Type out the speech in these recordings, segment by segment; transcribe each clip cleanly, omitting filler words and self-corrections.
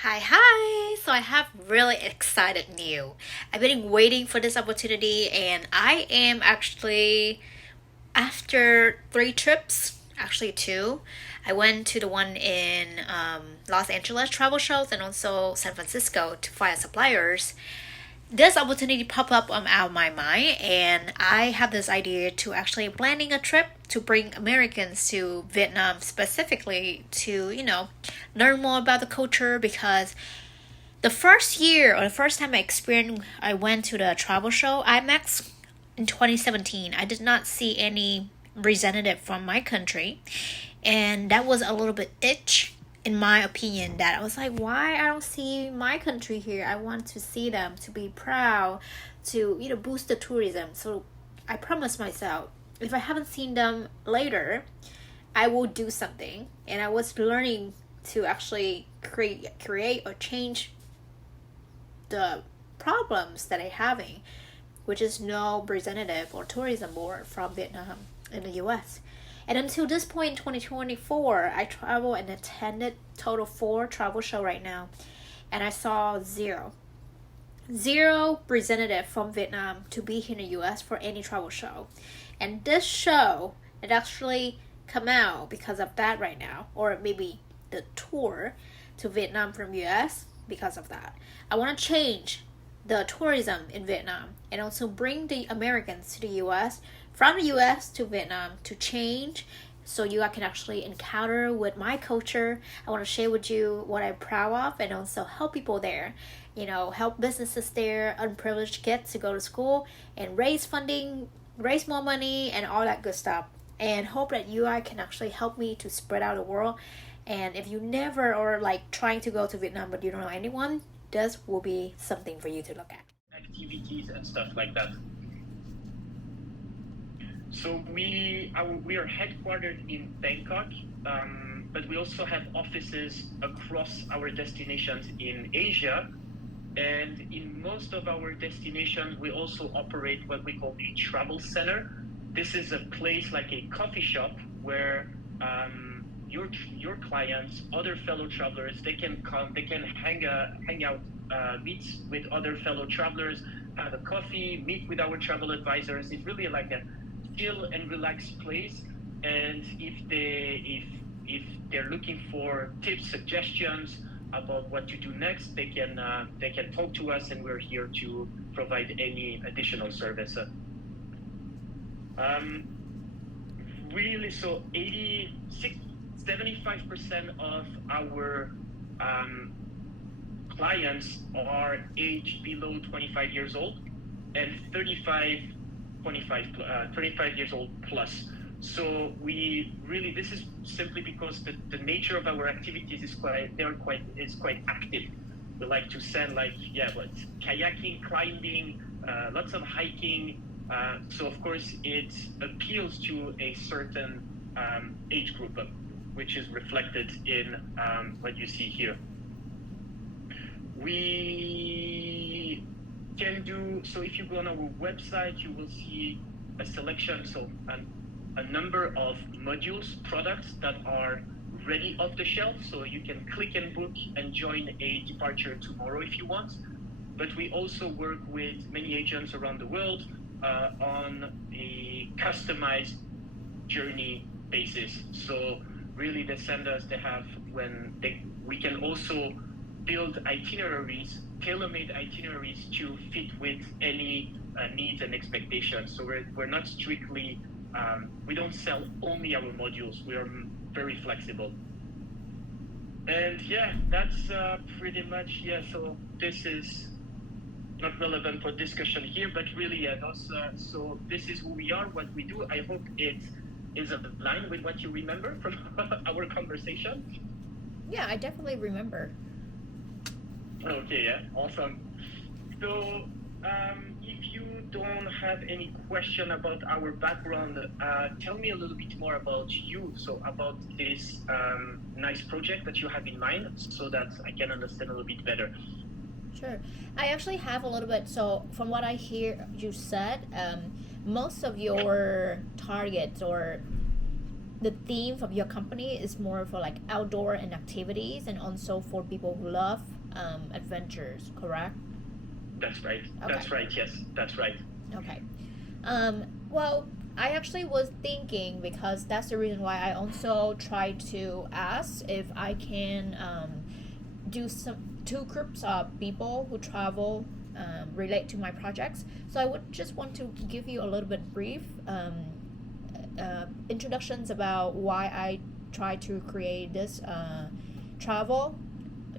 Hi. So I have really excited news. I've been waiting for this opportunity, and I am actually after three trips, actually two. I went to the one in Los Angeles travel shows and also San Francisco to find suppliers. This opportunity popped up out of my mind, and I have this idea to actually planning a trip to bring Americans to Vietnam specifically to learn more about the culture because the first year or the first time I went to the travel show IMAX in 2017. I did not see any representative from my country, and that was a little bit itch in my opinion, that I was like, why I don't see my country here? I want to see them to be proud, to boost the tourism. So I promised myself, if I haven't seen them later, I will do something. And I was learning to actually create or change the problems that I'm having, which is no representative or tourism board from Vietnam in the US. And until this point in 2024, I travel and attended total four travel show right now, and I saw zero representative from Vietnam to be here in the US for any travel show. And this show, it actually come out because of that right now, or maybe the tour to Vietnam from US because of that. I want to change the tourism in Vietnam and also bring the Americans to the US, from the US to Vietnam, to change so you can actually encounter with my culture. I want to share with you what I'm proud of and also help people there. Help businesses there, unprivileged kids to go to school and raise funding, raise more money and all that good stuff. And hope that you can actually help me to spread out the world. And if you never or like trying to go to Vietnam but you don't know anyone, this will be something for you to look at. Activities and stuff like that. So we are headquartered in Bangkok, but we also have offices across our destinations in Asia. And in most of our destinations, we also operate what we call a travel center. This is a place like a coffee shop where your clients, other fellow travelers, they can come, they can hang out, meet with other fellow travelers, have a coffee, meet with our travel advisors. It's really like a chill and relaxed place. And if they're looking for tips, suggestions about what to do next, they can talk to us, and we're here to provide any additional service. Really, so 75% of our clients are aged below 25 years old, and 25 years old plus. So we really, this is simply because the nature of our activities is quite active. We like to send kayaking, climbing, lots of hiking. So of course it appeals to a certain age group, which is reflected in what you see here. We can do, so if you go on our website, you will see a selection, a number of modules, products that are ready off the shelf, so you can click and book and join a departure tomorrow if you want. But we also work with many agents around the world on a customized journey basis. So really they send us, we can also build itineraries, tailor-made itineraries to fit with any needs and expectations. So we're not strictly, we don't sell only our modules. We are very flexible. And yeah, that's pretty much, so this is not relevant for discussion here, but really, so this is who we are, what we do. I hope it is aligned with what you remember from our conversation. Yeah, I definitely remember. Okay, yeah, awesome. So if you don't have any question about our background, tell me a little bit more about you, so about this nice project that you have in mind, so that I can understand a little bit better. Sure. I actually have a little bit. So, from what I hear you said, most of your targets or the theme of your company is more for like outdoor and activities, and also for people who love adventures, correct? That's right. Okay. That's right. Yes, that's right. Okay. Well, I actually was thinking, because that's the reason why I also tried to ask if I can do some two groups of people who travel relate to my projects. So I would just want to give you a little bit brief introductions about why I try to create this travel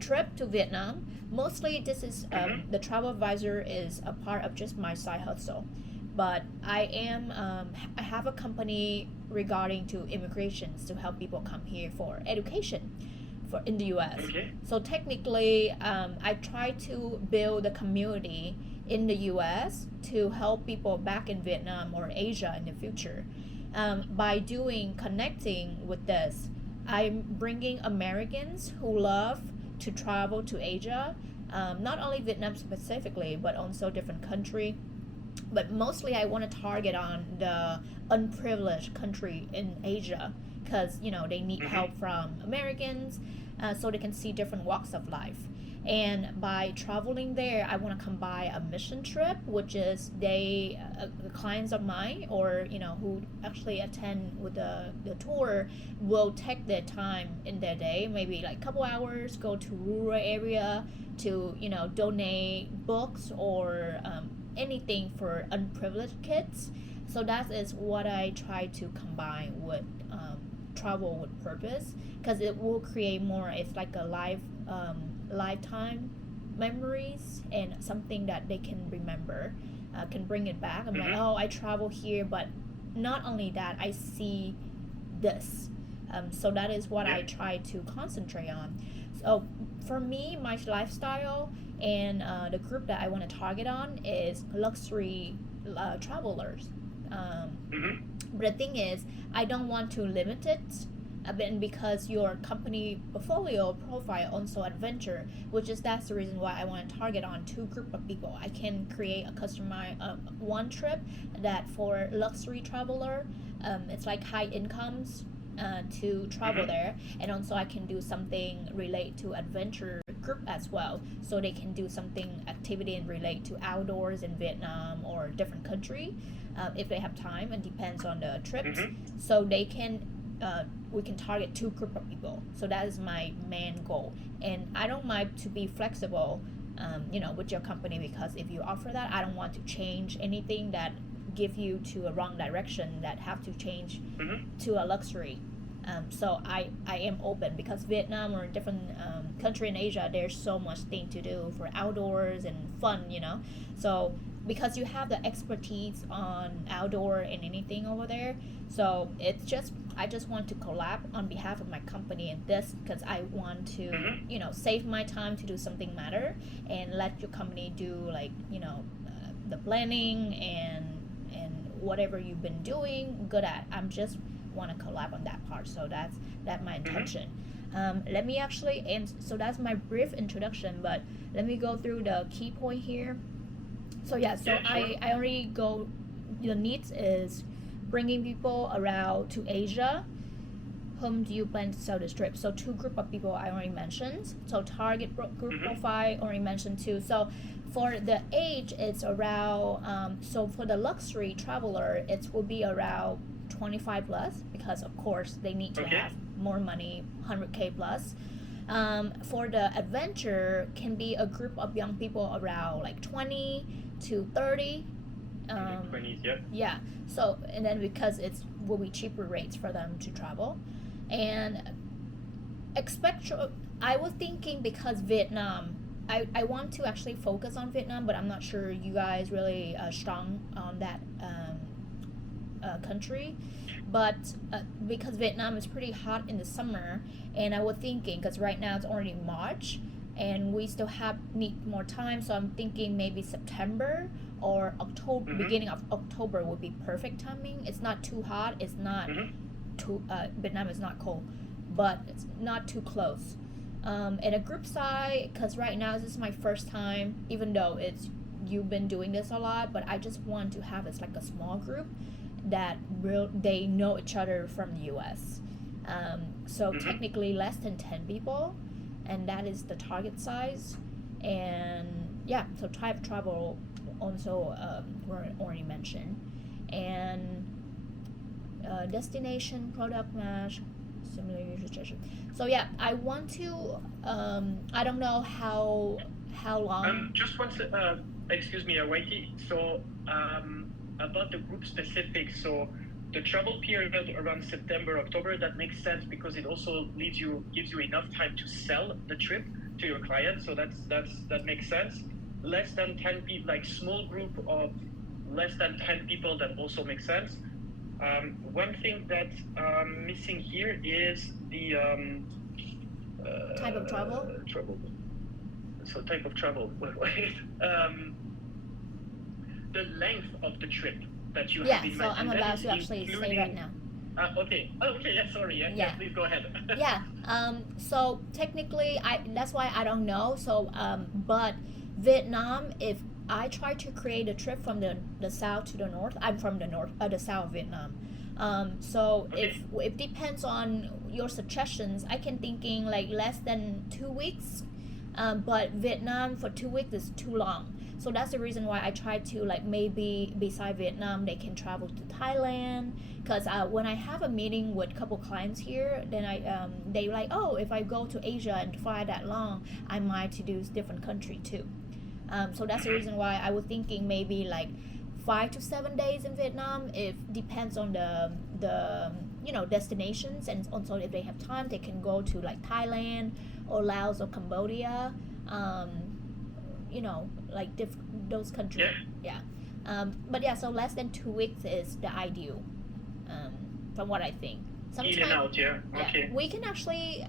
trip to Vietnam. Mostly, this is the travel advisor is a part of just my side hustle, but I have a company regarding to immigrations to help people come here for education, for in the U.S. Okay. So technically, I try to build a community in the U.S. to help people back in Vietnam or Asia in the future. By doing connecting with this, I'm bringing Americans who love to travel to Asia, not only Vietnam specifically, but also different country. But mostly, I want to target on the unprivileged country in Asia, because they need help from Americans, so they can see different walks of life. And by traveling there, I want to combine a mission trip, which is the clients of mine, or who actually attend with the tour, will take their time in their day, maybe like a couple hours, go to rural area to donate books or anything for unprivileged kids. So that is what I try to combine with travel with purpose, because it will create more. It's like a lifetime memories, and something that they can remember, can bring it back. I'm like, oh, I travel here, but not only that, I see this. So that is what I try to concentrate on. So for me, my lifestyle and the group that I want to target on is luxury travelers. But the thing is, I don't want to limit it a bit, because your company portfolio profile also adventure, which is that's the reason why I want to target on two group of people. I can create a customer one trip that for luxury traveler, it's like high incomes to travel there, and also I can do something relate to adventure group as well, so they can do something activity and relate to outdoors in Vietnam or different country, if they have time, and depends on the trips. So they can we can target two group of people. So that is my main goal, and I don't mind to be flexible with your company, because if you offer that, I don't want to change anything that give you to a wrong direction, that have to change to a luxury. So I am open, because Vietnam or different country in Asia, there's so much thing to do for outdoors and fun, So because you have the expertise on outdoor and anything over there, so I just want to collab on behalf of my company in this, because I want to save my time to do something matter, and let your company do like the planning and whatever you've been doing good at. I'm just want to collab on that part, so that's my intention. Let me actually, and so that's my brief introduction, but let me go through the key point here. So yeah, so I already go, the needs is bringing people around to Asia. Whom do you plan to sell this trip? So two group of people I already mentioned. So target group profile already mentioned too. So for the age, it's around, so for the luxury traveler, it will be around 25 plus, because of course they need to have more money, 100K plus. For the adventure, can be a group of young people around like 20 to 30. 20s, yeah. Yeah. So, and then because it will be cheaper rates for them to travel, and I was thinking, because Vietnam, I want to actually focus on Vietnam, but I'm not sure you guys really strong on that country. But because Vietnam is pretty hot in the summer, and I was thinking, because right now it's already March, and we still need more time, so I'm thinking maybe September or October, beginning of October would be perfect timing. It's not too hot, it's not too Vietnam is not cold, but it's not too close. And a group size, because right now this is my first time, even though you've been doing this a lot, but I just want to have it's like a small group, that they know each other from the US. So Mm-hmm. technically less than 10 people, and that is the target size. And yeah, so type travel also already mentioned. And destination, product match, similar user suggestion. So yeah, I want to. I don't know how long. Just one, excuse me, Waiti. So, about the group specifics. So, the travel period around September, October, that makes sense because it also gives you enough time to sell the trip to your client. So that makes sense. Less than 10 people, like small group of less than 10 people, that also makes sense. One thing that's missing here is the Type of travel. So type of travel. The length of the trip that you have in so mind. I'm about to actually say right now. Okay. Okay. Yeah. Sorry. Yeah. Please go ahead. Yeah. So technically, that's why I don't know. So but Vietnam, if I try to create a trip from the south to the north, I'm from the south of Vietnam. So Okay. if it depends on your suggestions, I can thinking like less than 2 weeks. But Vietnam for 2 weeks is too long. So that's the reason why I try to like maybe beside Vietnam they can travel to Thailand. Because when I have a meeting with a couple clients here, then they like, oh, if I go to Asia and fly that long, I might to do different country too. So that's the reason why I was thinking maybe like 5 to 7 days in Vietnam. If depends on the destinations, and also if they have time, they can go to like Thailand or Laos or Cambodia. Like those countries. Yeah. But yeah, so less than 2 weeks is the ideal, from what I think. In and out. Yeah. Okay. We can actually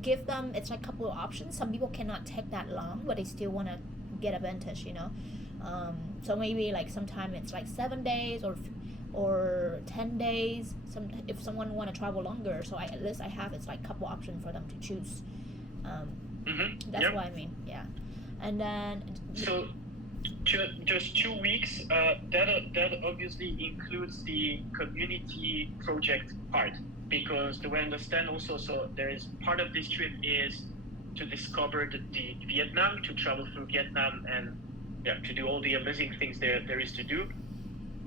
give them. It's like a couple of options. Some people cannot take that long, but they still want to get advantage. So maybe like sometime it's like 7 days or 10 days. If someone want to travel longer, so at least I have it's like a couple options for them to choose. That's what I mean. Yeah. And then so just 2 weeks. That obviously includes the community project part, because the way I understand also, so there is part of this trip is to discover the Vietnam, to travel through Vietnam, and to do all the amazing things there is to do.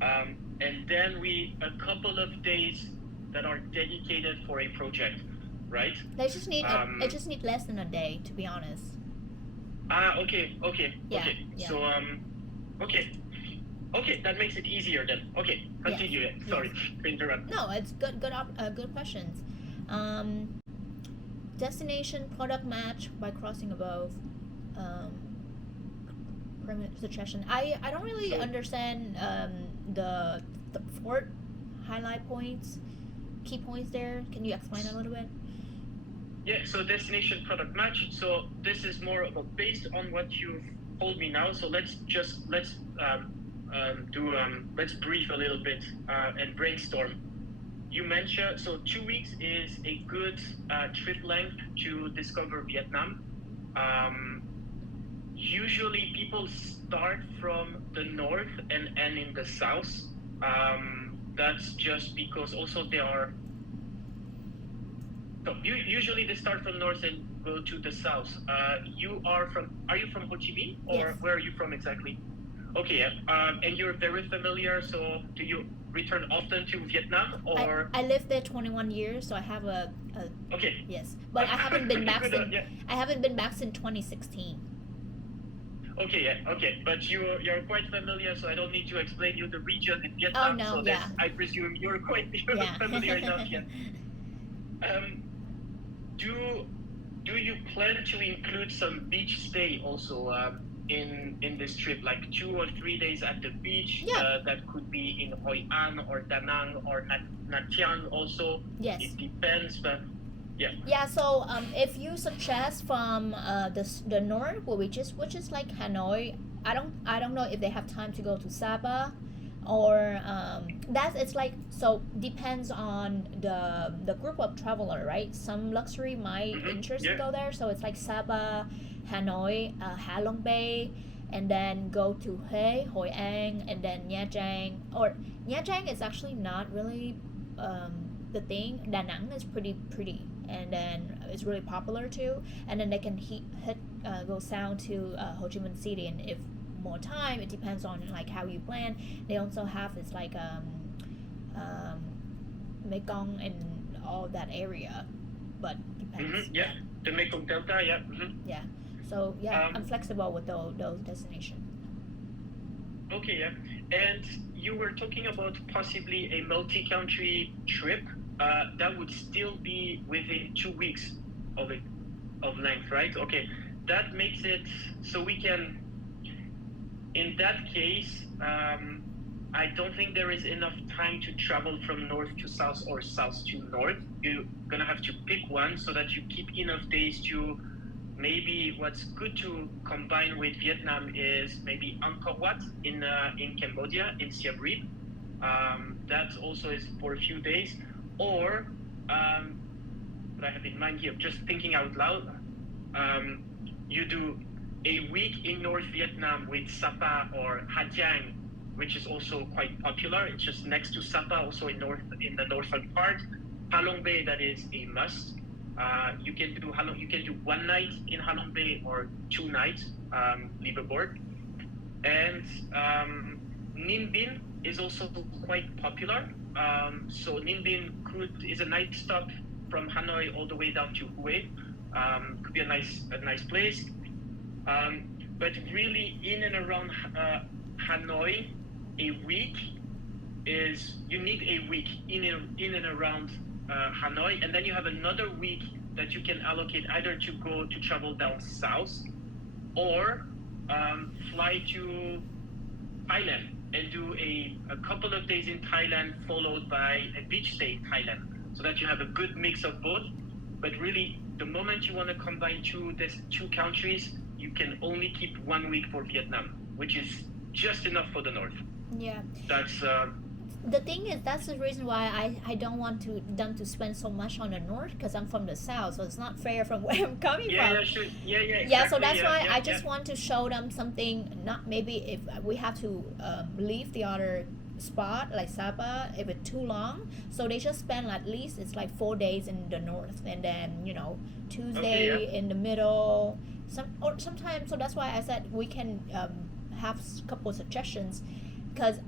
And then a couple of days that are dedicated for a project, right? They just need less than a day, to be honest. Okay. Yeah. So okay, that makes it easier then. Okay, continue. Yes. Sorry to interrupt. No, it's good questions. Destination product match by crossing above. Permanent suggestion. I don't really understand the 4 highlight points, key points there. Can you explain a little bit? Yeah, so destination product match. So this is more of based on what you've told me now. So let's brief a little bit and brainstorm. You mentioned, so 2 weeks is a good trip length to discover Vietnam. Usually people start from the north and end in the south. That's just because also they are. So usually they start from north and go to the south. Are you from Ho Chi Minh, or Yes. Where are you from exactly? Okay, and you're very familiar. So do you return often to Vietnam, or? I lived there 21 years, so I have a Okay. yes, but I haven't been back since Yeah. I haven't been back since 2016. Okay, but you're quite familiar, so I don't need to explain you the region in Vietnam. Oh, no, so yeah. I presume you're quite familiar enough. Yeah. Do you plan to include some beach stay also in this trip, like 2 or 3 days at the beach? Yeah. That could be in Hoi An or Da Nang or Nha Trang also. Yes. It depends, but yeah. Yeah, so if you suggest from the north, which is like Hanoi, I don't know if they have time to go to Sapa, or it's like, so depends on the group of traveler, right? Some luxury might interest to go there, so it's like Sapa, Hanoi, Ha Long Bay, and then go to Hoi An, and then Nha Trang. Or Nha Trang is actually not really the thing. Da Nang is pretty, and then it's really popular too. And then they can go south to Ho Chi Minh City, and if more time, it depends on like how you plan. They also have this like um, Mekong and all that area, but depends. Yeah, the Mekong Delta. Yeah. Yeah. So yeah, Um, I'm flexible with those destinations. Okay, yeah. And you were talking about possibly a multi-country trip. That would still be within 2 weeks of it, of length, right? Okay, that makes it so we can. In that case, I don't think there is enough time to travel from north to south or south to north. You're gonna have to pick one so that you keep enough days to. Maybe what's good to combine with Vietnam is maybe Angkor Wat in Cambodia, in Siem Reap. That also is for a few days. Or what I have in mind here, just thinking out loud, you do a week in North Vietnam with Sapa or Ha Giang, which is also quite popular. It's just next to Sapa, also in the northern part. Halong Bay, that is a must. You can do 1 night in Halong Bay or 2 nights, liveaboard. And Ninh Binh is also quite popular. So Ninh Binh is a night stop from Hanoi all the way down to Hue. Could be a nice place. But really, in and around Hanoi, you need a week in and around Hanoi, and then you have another week that you can allocate either to travel down south, or fly to Thailand and do a couple of days in Thailand followed by a beach stay in Thailand, so that you have a good mix of both. But really, the moment you want to combine two countries, you can only keep 1 week for Vietnam, which is just enough for the north. Yeah. That's The thing is, that's the reason why I don't want them to spend so much on the north, because I'm from the south, so it's not fair from where I'm coming from. yeah, sure. Yeah, exactly. Yeah, so that's why yeah, I just want to show them something. Not maybe if we have to leave the other spot like Sapa if it's too long, so they just spend at least it's like 4 days in the north, and then Tuesday in the middle. Sometimes, so that's why I said we can have a couple of suggestions, because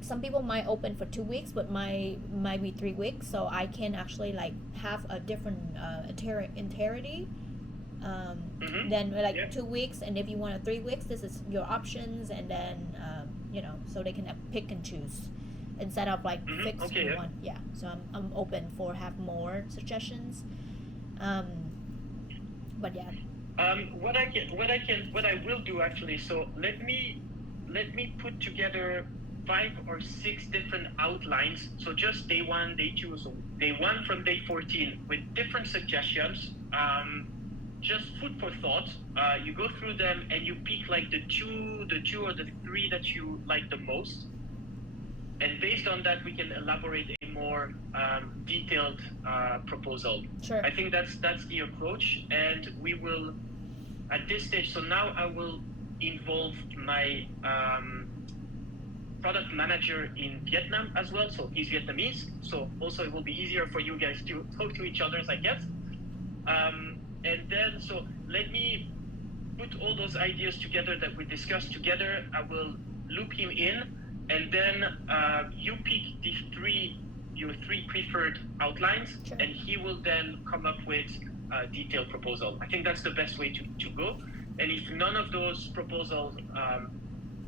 some people might open for 2 weeks, but might be 3 weeks, so I can actually like have a different entirety. Then like 2 weeks, and if you want 3 weeks, this is your options, and then so they can pick and choose instead of like fixed one. Yeah, so I'm open for have more suggestions. But yeah. What I will do actually. So let me put together 5 or 6 different outlines. So just day 1, day 2, so day 1 from day 14 with different suggestions. Just food for thought. You go through them and you pick like the two or the 3 that you like the most. And based on that, we can elaborate a more detailed proposal. Sure. I think that's the approach, and we will at this stage. So now I will involve my product manager in Vietnam as well. So he's Vietnamese, so also it will be easier for you guys to talk to each other, I guess. And then, so let me put all those ideas together that we discussed together. I will loop him in, and then you pick your 3 preferred outlines, Sure. and he will then come up with a detailed proposal. I think that's the best way to go. And if none of those proposals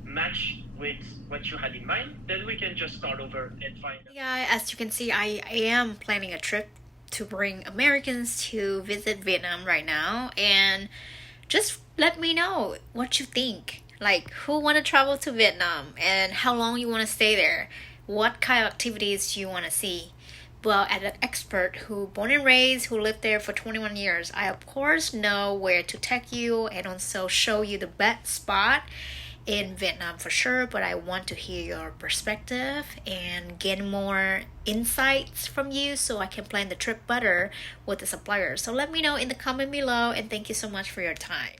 match with what you had in mind, then we can just start over and find. Yeah, as you can see, I am planning a trip to bring Americans to visit Vietnam right now, and just let me know what you think. Like, who want to travel to Vietnam and how long you want to stay there? What kind of activities you want to see? Well, as an expert who born and raised, who lived there for 21 years, I of course know where to take you and also show you the best spot in Vietnam for sure, but I want to hear your perspective and get more insights from you so I can plan the trip better with the supplier. So let me know in the comment below, and thank you so much for your time.